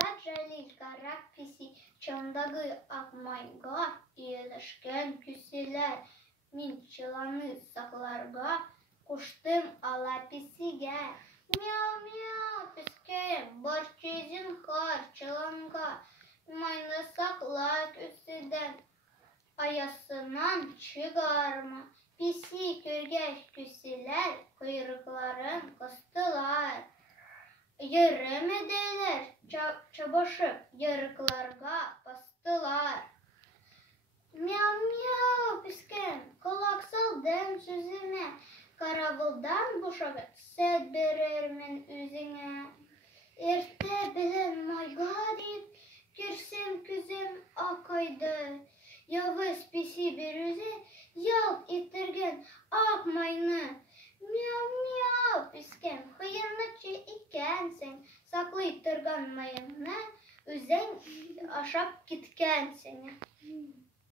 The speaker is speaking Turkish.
Азат Жәлил карак писи чаңдағы ақмайға иелішкен күселер. Мин чыланы сақларға құштым ала писиге. Мяу-мяу пискем, бар чезін қар чыланға. Майны сақла күседен, аясынан çıkarma. Pisi körgeç küселер kuyrukların kıstılar. Yürümediler, çabaşıp yarıklarga bastılar. Miau miau pisken, kulak saldım sözüme. Karavuldan boşağı set berermin üzüne. Erte bilen mayga deyip, girsem küzüm akaydı. Yavuz pisi bir yüze, yalt ettirgen akmayını. Miau miau pisken, hıyırnıçı ikensin. Saklı ittirgan mayını, üzen aşap gitkensin.